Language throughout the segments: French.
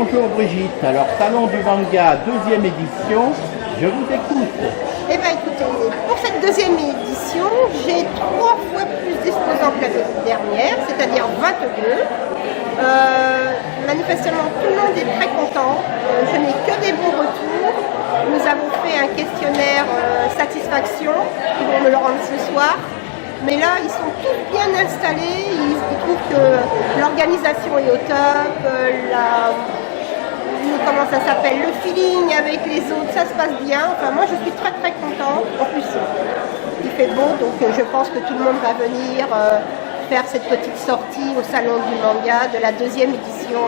Bonjour Brigitte, alors Salon du Manga, deuxième édition, je vous écoute. Eh bien écoutez, pour cette deuxième édition, j'ai 3 fois plus d'exposants que l'année dernière, c'est-à-dire 22. Manifestement, tout le monde est très content. Je n'ai que des bons retours. Nous avons fait un questionnaire satisfaction, ils vont me le rendre ce soir. Mais là, ils sont tous bien installés, ils trouvent que l'organisation est au top, comment ça s'appelle, le feeling avec les autres, ça se passe bien. Enfin, moi, je suis très très contente. En plus, il fait beau, donc je pense que tout le monde va venir faire cette petite sortie au Salon du Manga de la deuxième édition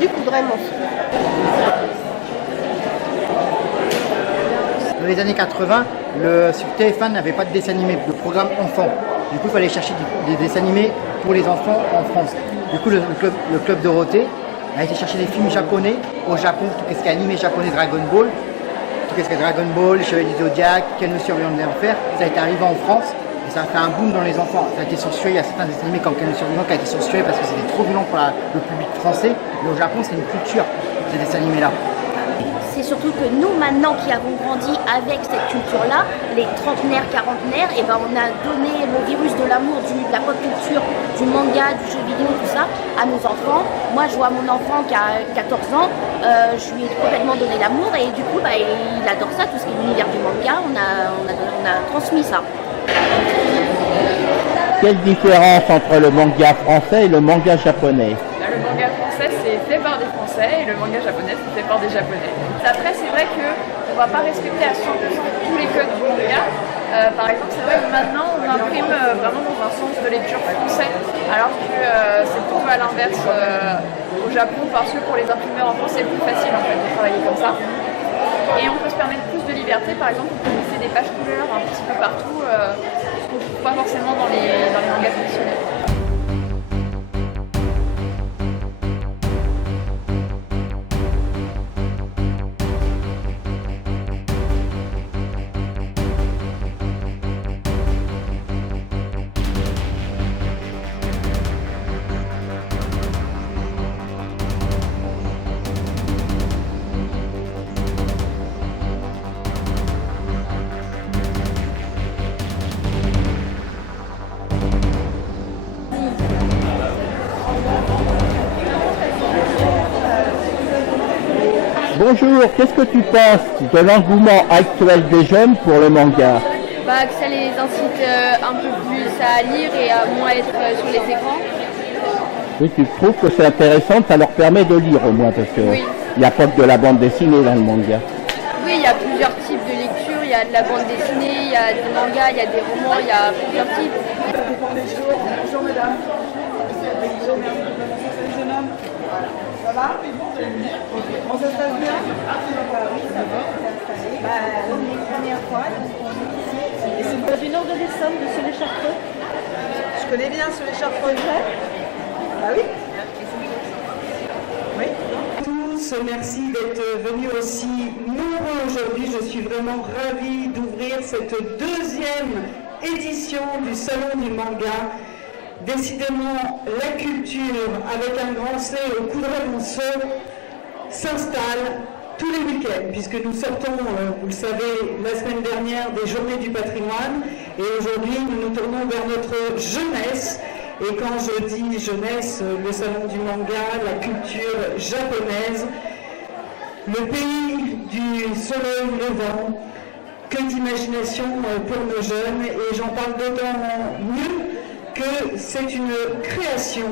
du Coudray-Monceau. Dans les années 80, sur TF1 n'avait pas de dessin animé, de programme enfant. Du coup, il fallait chercher des dessins animés pour les enfants en France. Du coup, le club Dorothée a été chercher des films japonais au Japon, tout ce qui est animé japonais, Dragon Ball, tout ce qui est Dragon Ball, Chevalier du Zodiac, Ken le Surveillant de l'Enfer. Ça a été arrivé en France et ça a fait un boom dans les enfants. Ça a été censuré, il y a certains dessins animés comme Ken le Surveillant qui a été censuré parce que c'était trop violent pour le public français. Mais au Japon, c'est une culture, ces dessins animés-là. C'est surtout que nous, maintenant qui avons grandi avec cette culture-là, les trentenaires, quarantenaires, et ben on a donné le virus de l'amour, de la pop culture, du manga, du jeu vidéo, tout ça, à nos enfants. Moi, je vois mon enfant qui a 14 ans, je lui ai complètement donné l'amour et du coup, il adore ça, tout ce qui est l'univers du manga, on a transmis ça. Quelle différence entre le manga français et le manga japonais? Le manga français, c'est fait par des Français et le manga japonais, c'est fait par des Japonais. Après, c'est vrai qu'on ne va pas respecter à 100% tous les codes du manga. Par exemple, c'est vrai que maintenant, on imprime vraiment dans un sens de lecture français, alors que c'est plutôt à l'inverse au Japon, parce que pour les imprimeurs en France, c'est plus facile en fait, de travailler comme ça. Et on peut se permettre plus de liberté, par exemple, on peut laisser des pages couleurs un petit peu partout, ce qu'on ne trouve pas forcément dans les mangas traditionnels. Bonjour, qu'est-ce que tu penses de l'engouement actuel des jeunes pour le manga? Que ça les incite un peu plus à lire et à moins être sur les écrans. Oui, tu trouves que c'est intéressant, ça leur permet de lire au moins, parce que oui. Il n'y a pas que de la bande dessinée dans le manga. Oui, il y a plusieurs types de lecture, il y a de la bande dessinée, il y a des mangas, il y a des romans, il y a plusieurs types. Bonjour mesdames. Jeune homme. Ça va? Bon, ça se passe bien? Oui, ça va. On est première fois, donc on est ici. Et c'est pas du nord de l'Essonne, de Soleil-Chartreux? Je connais bien Soleil-Chartreux. Bah oui. Oui. Tous, merci d'être venus aussi nombreux aujourd'hui. Je suis vraiment ravie d'ouvrir cette deuxième édition du Salon du Manga. Décidément, la culture, avec un grand C au Coudray-Monceau, s'installe tous les week-ends, puisque nous sortons, vous le savez, la semaine dernière des Journées du patrimoine, et aujourd'hui nous nous tournons vers notre jeunesse. Et quand je dis jeunesse, le salon du manga, la culture japonaise, le pays du soleil levant, que d'imagination pour nos jeunes, et j'en parle d'autant mieux que c'est une création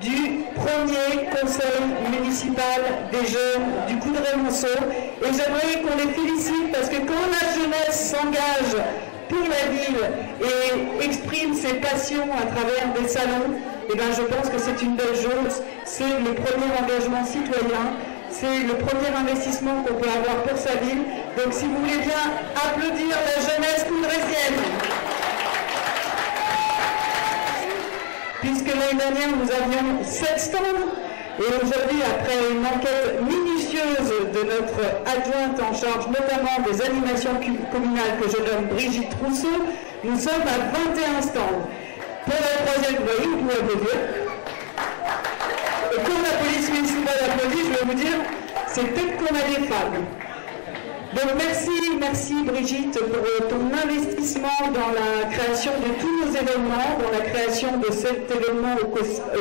du premier conseil municipal des jeunes du Coudray-Monceau, et j'aimerais qu'on les félicite parce que quand la jeunesse s'engage pour la ville et exprime ses passions à travers des salons, et bien je pense que c'est une belle chose. C'est le premier engagement citoyen, c'est le premier investissement qu'on peut avoir pour sa ville. Donc si vous voulez bien applaudir la jeunesse coudraysienne. Puisque l'année dernière nous avions 7 stands, et aujourd'hui, après une enquête minutieuse de notre adjointe en charge notamment des animations communales que je nomme Brigitte Rousseau, nous sommes à 21 stands. Pour la troisième, vous pouvez applaudir. Et pour la police municipal applaudit, je vais vous dire, c'est peut-être qu'on a des femmes. Donc merci Brigitte pour ton investissement dans la création de tous nos événements, dans la création de cet événement aux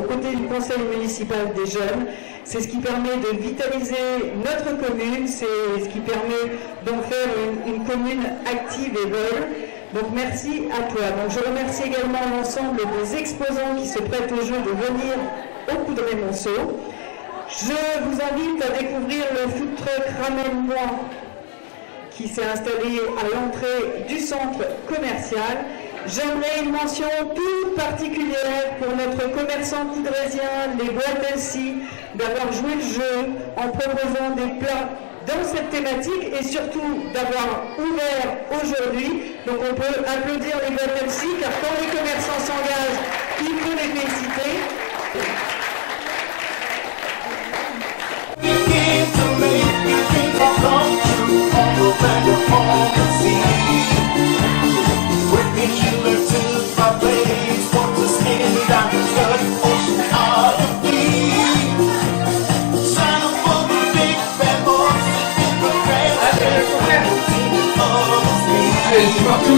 côtés du Conseil municipal des jeunes. C'est ce qui permet de vitaliser notre commune, c'est ce qui permet d'en faire une commune active et belle. Donc merci à toi. Donc je remercie également l'ensemble des exposants qui se prêtent au jeu de venir au Coudray-Monceau. Je vous invite à découvrir le food truck Ramène-moi qui s'est installé à l'entrée du centre commercial. J'aimerais une mention toute particulière pour notre commerçant coudraisien, les boîtes Elsie, d'avoir joué le jeu en proposant des plats dans cette thématique et surtout d'avoir ouvert aujourd'hui. Donc on peut applaudir les boîtes Elsie car quand les commerçants s'engagent, il faut les féliciter. Allez, c'est parti,